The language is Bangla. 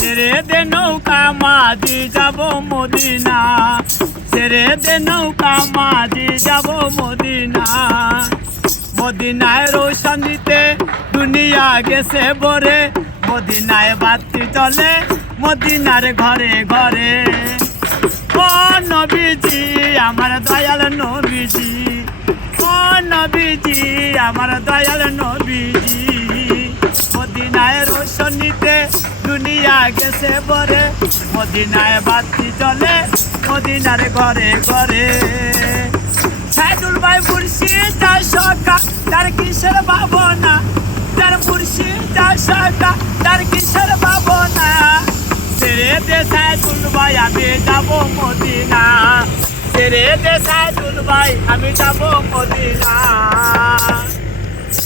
দে নৌকা, মাঝি যাব মদিনা। ছেড়ে দে নৌকা, মাঝি যাব মদিনা। মদিনায় রোশন দিতে দুনিয়া গেছে বরে মদিনায় বাতি চলে মদিনার ঘরে ঘরে। ও নবীজি, আমার দয়াল নবীজি। ও নবীজি, আমার দয়াল নবীজি। মদিনায় রোশনীতে দুনিয়া গেছে বরে মদিনায় বাতি চলে মদিনার ঘরে ঘরে। সাইদুল ভাই মুর্শি তার সকা তার কিসের ভাবনা? তার মুর্শি তার সকা তার কিসের ভাবনা? ছেড়ে দে সাইদুল ভাই, আমি যাব মদিনা। ছেড়ে দে সাইদুল ভাই, আমি যাব মদিনা।